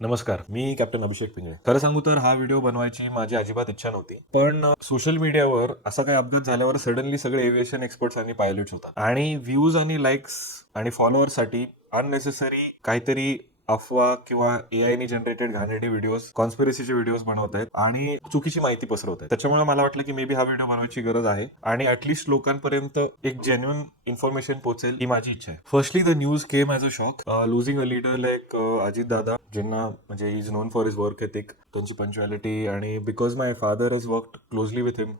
नमस्कार, मी कॅप्टन अभिषेक पिंगळे. खरं सांगू तर हा व्हिडिओ बनवायची माझी अजिबात इच्छा नव्हती. पण सोशल मीडियावर असा काही अपघात झाल्यावर सडनली सगळे एव्हिएशन एक्सपर्ट्स आणि पायलट्स होतात आणि व्ह्यूज आणि लाईक्स आणि फॉलोअर्ससाठी अननेसेसरी काहीतरी अफवा किंवा एआय ने जनरेटेड घाणेरडे व्हिडिओज, कॉन्स्पिरसीचे व्हिडिओज बनवत आहेत आणि चुकीची माहिती पसरवत आहेत. त्याच्यामुळे मला वाटलं की मे बी हा व्हिडिओ बनवायची गरज आहे आणि ऍटलीस्ट लोकांपर्यंत एक जेन्युइन इन्फॉर्मेशन पोहोचेल ही माझी इच्छा आहे. Firstly the news came as a shock. Losing a leader like Ajit Dada, ज्यांना म्हणजे is known for his work ethic, त्यांची पंच्युअलिटी, आणि because my father has worked closely with him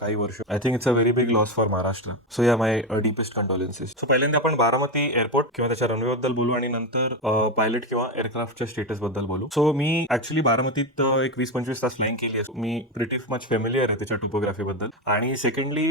काही वर्ष. I think it's a very big loss for Maharashtra. So yeah my deepest कंडोलेन्सेस. So पहिल्यांदा आपण Baramati airport किंवा त्याच्या रनवे बद्दल बोलू आणि नंतर पायलट किंवा एअरक्राफ्टच्या स्टेटस बद्दल बोलू. सो मी ऍक्च्युली बारामतीत एक 20-25 तास फ्लाइंग केली आहे. मी प्रिटी मच फेमिलियर आहे त्याच्या टोपोग्राफी बद्दल. आणि सेकंडली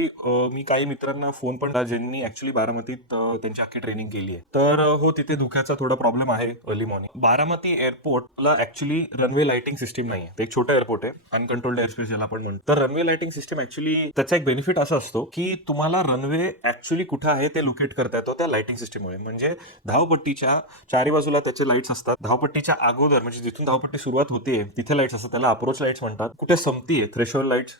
मी काही मित्रांना फोन पण ज्यांनी ऍक्च्युली बारामतीत त्यांची अख्खी ट्रेनिंग केली आहे. तर हो, तिथे धुक्याचा थोडा प्रॉब्लेम आहे अर्ली मॉर्निंग. बारामती एअरपोर्टला ऍक्च्युली रनवे लाइटिंग सिस्टीम नाही आहे. एक छोटं एअरपोर्ट आहे, अनकंट्रोल्ड एअरस्पेस ज्याला आपण म्हणतो. तर रनवे लाइटिंग सिस्टीम ऍक्च्युली त्याचा एक बेनिफिट असा असतो की तुम्हाला रनवे ऍक्च्युली कुठं आहे ते लोकेट करता येतो त्या लाइटिंग सिस्टीममुळे. म्हणजे धावपट्टीच्या चारी बाजूला त्याचे लाईट्स असतात. धावपट्टीच्या अगोदर म्हणजे जिथून धावपट्टी सुरुवात होते तिथे लाईट्स असतात, त्याला अप्रोच लाईट्स म्हणतात. कुठे संपतीये थ्रेशोल्ड लाईट्स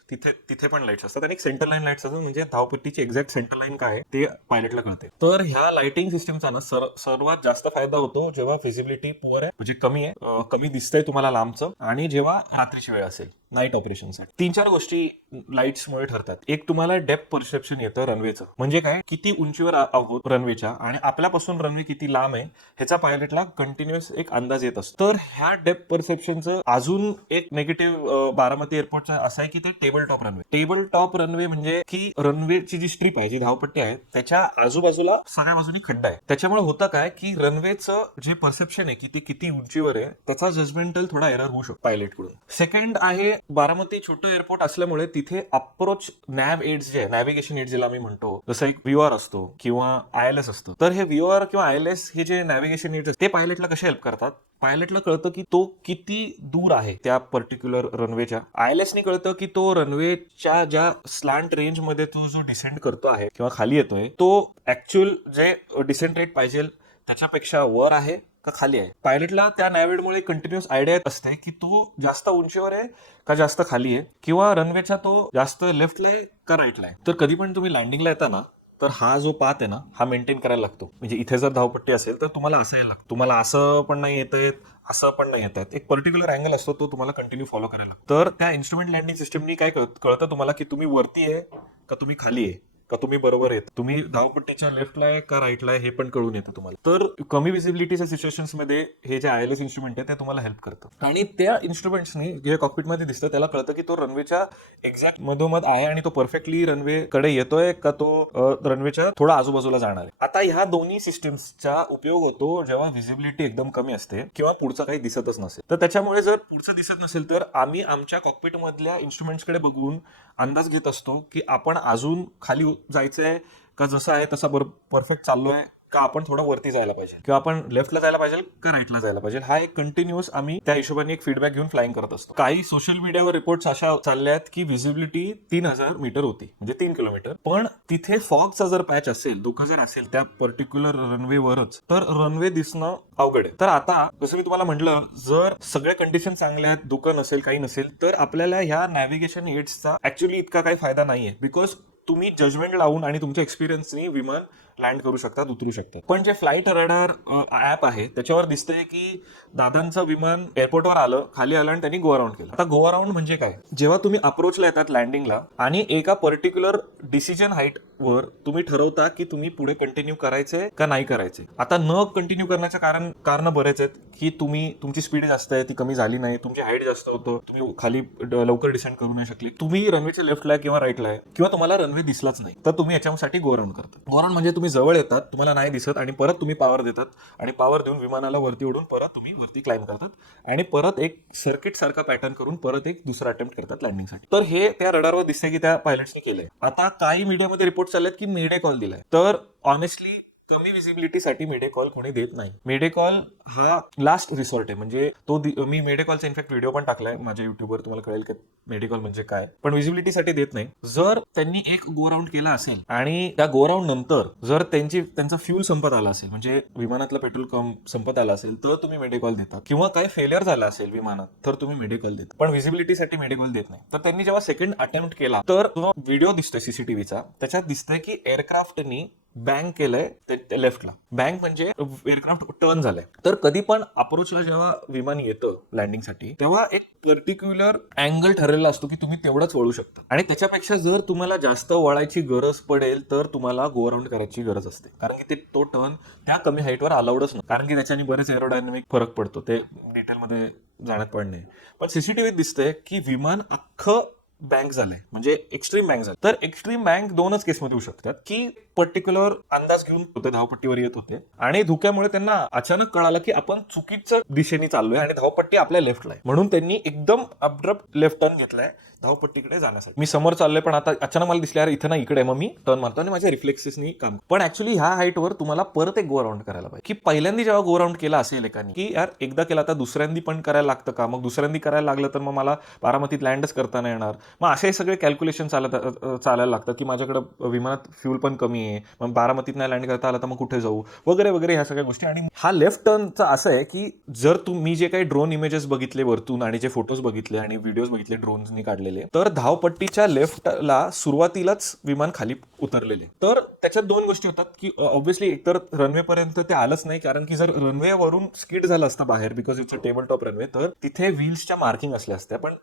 तिथे पण लाईट्स असतात आणि एक सेंटर लाईन लाईट्स असतात. म्हणजे धावपट्टीची एक्झॅक्ट सेंटर लाईन काय आहे ते पायलटला कळते. तर ह्या लाइटिंग सिस्टीमचा ना सर्वात जास्त फायदा होतो जेव्हा फिजिबिलिटी पुअर आहे, म्हणजे कमी आहे, कमी दिसतंय तुम्हाला लांबचं, आणि जेव्हा रात्रीची वेळ असेल नाईट ऑपरेशनसाठी. 3-4 गोष्टी लाईट्समुळे ठरतात. एक, तुम्हाला डेप्थ परसेप्शन येतं रनवेचं. म्हणजे काय, किती उंचीवर आहोत रनवेच्या आणि आपल्यापासून रनवे किती लांब आहे ह्याचा पायलटला कंटिन्युअस एक अंदाज येत असतो. तर ह्या डेप्थ परसेप्शनचं अजून एक निगेटिव्ह बारामती एअरपोर्टचा असा आहे की ते table top runway. Table top runway म्हणजे की रनवेची जी स्ट्रीप आहे, जी धावपट्टी आहे, त्याच्या आजूबाजूला सगळ्या बाजूनी खड्डा आहे. त्याच्यामुळे होतं काय की रनवेचं जे परसेप्शन आहे की ते किती उंचीवर आहे त्याचा जजमेंटल थोडा एरर होऊ शकतो पायलट कडून. सेकंड आहे, बारामती छोटं एअरपोर्ट असल्यामुळे तिथे अप्रोच नॅव्ह एड्स जे आहे, नॅव्हिगेशन एड्स ज्याला आम्ही म्हणतो, जसं एक व्हीओआर असतो किंवा आयएलएस असतो. तर हे व्हीओआर किंवा आयएलएस हे जे नॅव्हिगेशन एड्स ते पायलटला कसे हेल्प करतात. पायलटला कळतं की तो किती दूर आहे त्या पर्टिक्युलर रनवेच्या. आयएलएसनी कळतं की तो रनवेच्या ज्या स्लॅन्ट रेंज मध्ये तो जो डिसेंड करतो आहे किंवा खाली येतोय तो ऍक्च्युअल जे डिसेंट रेट पाहिजे त्याच्यापेक्षा वर आहे का खाली आहे. पायलटला त्या नॅव्हिगेशनमुळे कंटिन्युअस आयडिया असते की तो जास्त उंचीवर आहे का जास्त खाली आहे, किंवा रनवेच्या तो जास्त लेफ्टला आहे का राईटला आहे. तर कधी पण तुम्ही लँडिंगला येता ना, तर हा जो पाथ आहे ना हा मेंटेन करायला लागतो. म्हणजे इथे जर धावपट्टी असेल तर तुम्हाला असं यायला लागतं. तुम्हाला असं पण नाही येत आहेत, असं पण नाही येत आहेत. एक पर्टिक्युलर अँगल असतो तो तुम्हाला कंटिन्यू फॉलो करायला लागतो. तर त्या इन्स्ट्रुमेंट लँडिंग सिस्टमनी काय कळतं तुम्हाला की तुम्ही वरती आहे का तुम्ही खाली आहे का तुम्ही बरोबर आहेत, तुम्ही धावपट्टीच्या लेफ्टला आहे का राईटला आहे हे पण कळून येतं तुम्हाला. तर कमी विजिबिलिटीच्या सिच्युएशन्स मध्ये हे जे आयएलएस इन्स्ट्रुमेंट आहे ते तुम्हाला हेल्प करतं. आणि त्या इन्स्ट्रुमेंट्सनी जे कॉकपिटमध्ये दिसतं त्याला कळतं की तो रनवेच्या एक्झॅक्ट मधोमध आहे आणि तो परफेक्टली रनवे कडे येतोय का तो रनवेच्या थोडा आजूबाजूला जाणार आहे. आता ह्या दोन्ही सिस्टम्सचा उपयोग होतो जेव्हा विजिबिलिटी एकदम कमी असते किंवा पुढचं काही दिसतच नसेल. तर त्याच्यामुळे जर पुढचं दिसत नसेल तर आम्ही आमच्या कॉकपिट मधल्या इन्स्ट्रुमेंट्सकडे बघून अंदाज घेत असतो की आपण अजून खाली जायचंय का जसं आहे तसा परफेक्ट चाललोय का आपण थोडं वरती जायला पाहिजे किंवा आपण लेफ्टला जायला पाहिजे का राईटला जायला पाहिजे. हा एक कंटिन्युअस आम्ही त्या हिशोबाने एक फीडबॅक घेऊन फ्लाइंग करत असतो. काही सोशल मीडियावर रिपोर्ट्स अशा चालल्या आहेत की विजिबिलिटी 3000 मीटर होती, म्हणजे 3 किलोमीटर. पण तिथे फॉगचा जर पॅच असेल, धुकं जर असेल त्या पर्टिक्युलर रनवेवरच, तर रनवे दिसणं अवघड आहे. तर आता जसं मी तुम्हाला म्हटलं, जर सगळे कंडिशन चांगल्या आहेत, धुकं नसेल, काही नसेल, तर आपल्याला ह्या नॅव्हिगेशन एड्सचा ऍक्च्युअली इतका काही फायदा नाहीये. बिकॉज तुम्ही जजमेंट लावून आणि तुमच्या एक्सपिरियन्सनी विमान लँड करू शकतात, उतरू शकतात. पण जे फ्लाईट रडार ऍप आहे त्याच्यावर दिसतंय की दादांचं विमान एअरपोर्टवर आलं, खाली आलं आणि त्यांनी गो अराउंड केलं. आता गो अराउंड म्हणजे काय, जेव्हा तुम्ही अप्रोचला येतात लँडिंगला आणि एका पर्टिक्युलर डिसिजन हाईट वर तुम्ही ठरवता की तुम्ही पुढे कंटिन्यू करायचंय का नाही करायचंय. आता न कंटिन्यू करण्याचं कारण बरेच आहेत की तुमची स्पीड जास्त आहे, ती कमी झाली नाही, तुमची हाईट जास्त होतं, तुम्ही खाली लवकर डिसेंड करू नाही शकले, तुम्ही रनवेच्या लेफ्टला आहे किंवा राईटला आहे, किंवा तुम्हाला रनवे दिसलाच नाही, तर तुम्ही याच्यासाठी गो अराउंड करता. गो अराउंड म्हणजे तुम्ही जवळ येतात, तुम्हाला नाही दिसत आणि परत तुम्ही पॉवर देतात आणि पॉवर देऊन विमानाला वरती उडून परत तुम्ही वरती क्लाइंब करतात आणि परत एक सर्किट सारखा पॅटर्न करून परत एक दुसरा अटेम्प्ट करतात लँडिंगसाठी. तर हे त्या रडारवर दिसतंय की त्या पायलट्सनी केलंय. आता काही मीडियामध्ये रिपोर्ट चाललेत की मेडे कॉल दिलाय. तर ऑनेस्टली कमी व्हिजिबिलिटीसाठी मेडेकॉल कोणी देत नाही. मेडेकॉल हा लास्ट रिसॉर्ट आहे. म्हणजे मी मेडेकॉलचा इनफॅक्ट व्हिडिओ पण टाकलाय माझ्या युट्यूबवर, तुम्हाला कळेल की मेडिकॉल म्हणजे काय. पण व्हिजिबिलिटीसाठी देत नाही. जर त्यांनी एक गो राऊंड केला असेल आणि त्या गो राऊंड नंतर जर त्यांचा फ्यूल संपत आला असेल, म्हणजे विमानातलं पेट्रोल संपत आला असेल, तर तुम्ही मेडिकॉल देता. किंवा काय फेलियर झाला असेल विमानात, तर तुम्ही मेडिकॉल देता. पण व्हिजिबिलिटीसाठी मेडिकॉल देत नाही. तर त्यांनी जेव्हा सेकंड अटेम्प्ट केला, तर व्हिडिओ दिसतोय सीसीटीव्हीचा, त्याच्यात दिसतंय की एअरक्राफ्टनी बँक केलंय लेफ्टला. बँक म्हणजे एअरक्राफ्ट टर्न झालंय. तर कधी पण अप्रोचला जेव्हा विमान येतं लँडिंगसाठी, तेव्हा एक पर्टिक्युलर अँगल ठरलेला असतो की तुम्ही तेवढंच वळू शकता. आणि त्याच्यापेक्षा जर तुम्हाला जास्त वळायची गरज पडेल, तर तुम्हाला गो राऊंड करायची गरज असते. कारण की तो टर्न त्या कमी हाईटवर अलाउडच नाही. कारण की त्याच्याने बरेच एरोडायनामिक फरक पडतो. ते डिटेलमध्ये जाण्यात पण नाही. पण सीसीटीव्हीत दिसतंय की विमान अख्खं बँक झालंय, म्हणजे एक्स्ट्रीम बँक झालं. तर एक्स्ट्रीम बँक दोनच केसमध्ये होऊ शकतात, की पर्टिक्युलर अंदाज घेऊन होते, धावपट्टीवर येत होते आणि धुक्यामुळे त्यांना अचानक कळालं की आपण चुकीच्या दिशेने चाललोय आणि धावपट्टी आपल्या लेफ्टला आहे. म्हणून त्यांनी एकदम अब्रप्ट लेफ्ट टर्न घेतलाय धावपट्टीकडे जाण्यासाठी. मी समोर चाललोय, पण आता अचानक मला दिसले यार इथं ना इकडे, मग मी टर्न मारतो आणि माझ्या रिफ्लेक्सेसनी काम. पण ऍक्च्युली ह्या हाईटवर तुम्हाला परत एक गो राऊंड करायला पाहिजे. की पहिल्यांदा जेव्हा गो राऊंड केला असेल एकाने, की यार एकदा केला आता दुसऱ्यांदी पण करायला लागतं का, मग दुसऱ्यांदी करायला लागलं तर मग मला बारामतीत लँडच करता नाही येणार. मग असे सगळे कॅल्क्युलेशन चालायला लागतात की माझ्याकडे विमानात फ्यूल पण कमी आहे, मग बारामतीत नाही लँड करता आलं तर मग कुठे जाऊ वगैरे वगैरे, ह्या सगळ्या गोष्टी. आणि हा लेफ्ट टर्नचा असं आहे की जर मी जे काही ड्रोन इमेजेस बघितले वरतून आणि जे फोटोज बघितले आणि व्हिडिओज बघितले ड्रोननी काढलेले, तर धावपट्टीच्या लेफ्टला सुरुवातीलाच विमान खाली उतरलेले. तर त्याच्यात दोन गोष्टी होतात की ऑब्व्हियसली एकतर रनवे पर्यंत ते आलंच नाही, कारण की जर रनवे वरून स्किड झालं असतं बाहेर, because it's a table top runway, तर तिथे व्हील्सच्या मार्किंग असल्या असत्या. पण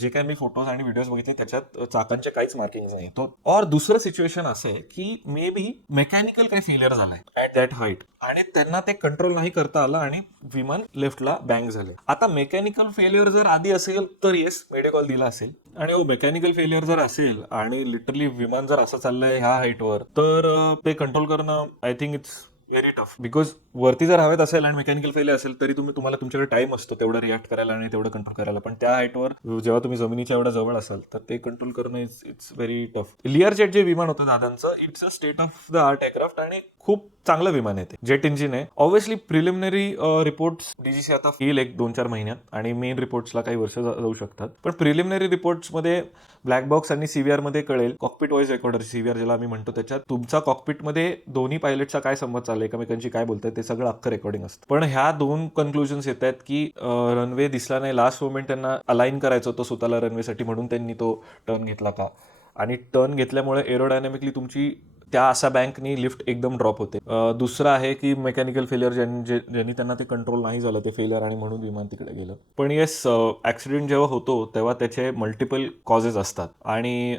जे काही मी फोटोज आणि व्हिडिओज बघितले त्याच्यात चाकांचे काहीच मार्किंग नाही. और दुसरं सिच्युएशन असं आहे की मे बी मेकॅनिकल काही फेलियर झालाय ऍट दॅट हाईट आणि त्यांना ते कंट्रोल नाही करता आलं आणि विमान लेफ्टला बँक झाले. आता मेकॅनिकल फेलियर जर आधी असेल तर येस मेडिकॉल दिला असेल. आणि मेकॅनिकल फेलियर जर असेल आणि लिटरली विमान जर असं चाललंय ह्या हाईटवर, तर ते कंट्रोल करणं I think it's very tough. Because वरती जर हवेत असेल आणि मेकॅनिकल फेलियर असेल तरी तुम्हाला तुमच्याकडे टाइम असतो तेवढं रिॲक्ट करायला आणि तेवढं कंट्रोल करायला. पण त्या हाईटवर जेव्हा तुम्ही जमिनीच्या एवढ्या जवळ असाल तर ते कंट्रोल करणं it's very tough. Lear jet जे विमान होतं दादांचं, it's a state of the art aircraft आणि खूप चांगलं विमान आहे ते. जेट इंजिन आहे. ऑब्व्हियसली प्रिलिमिनरी रिपोर्ट्स डीजीसी आता येईल 1-2-4 महिन्यात आणि मेन रिपोर्ट्सला काही वर्ष जाऊ शकतात. पण प्रिलिमिनरी रिपोर्ट्समध्ये ब्लॅक बॉक्स आणि सीव्हीआर मध्ये कळेल, कॉकपिट व्हॉइस रेकॉर्डर सीव्हीआर ज्याला आम्ही म्हणतो, त्याच्यात तुमचा कॉकपिटमध्ये दोन्ही पायलटचा काय संवाद चाललाय, एकमेकांची काय बोलताय, ते सगळं अख्खं रेकॉर्डिंग असतं. पण ह्या दोन कन्क्लुजन्स येत आहेत की रनवे दिसला नाही, लास्ट मोमेंट त्यांना अलाइन करायचं होतं स्वतःला रनवेसाठी, म्हणून त्यांनी तो टर्न घेतला का, आणि टर्न घेतल्यामुळे एरोडायनॅमिकली तुमची त्या असा बँकनी लिफ्ट एकदम ड्रॉप होते. दुसरं आहे की मेकॅनिकल फेलियर ज्यांनी त्यांना ते कंट्रोल नाही झालं ते फेलियर आणि म्हणून विमान तिकडे गेलं. पण येस, ऍक्सिडेंट जेव्हा होतो तेव्हा त्याचे मल्टिपल कॉजेस असतात आणि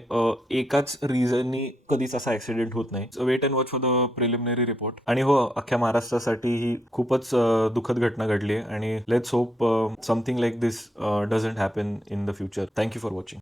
एकाच रिझननी कधीच असा ऍक्सिडेंट होत नाही. Wait and watch for the preliminary report. आणि हो, अख्ख्या महाराष्ट्रासाठी ही खूपच दुःखद घटना घडली आहे आणि let's hope something like this doesn't happen in the future. Thank you for watching.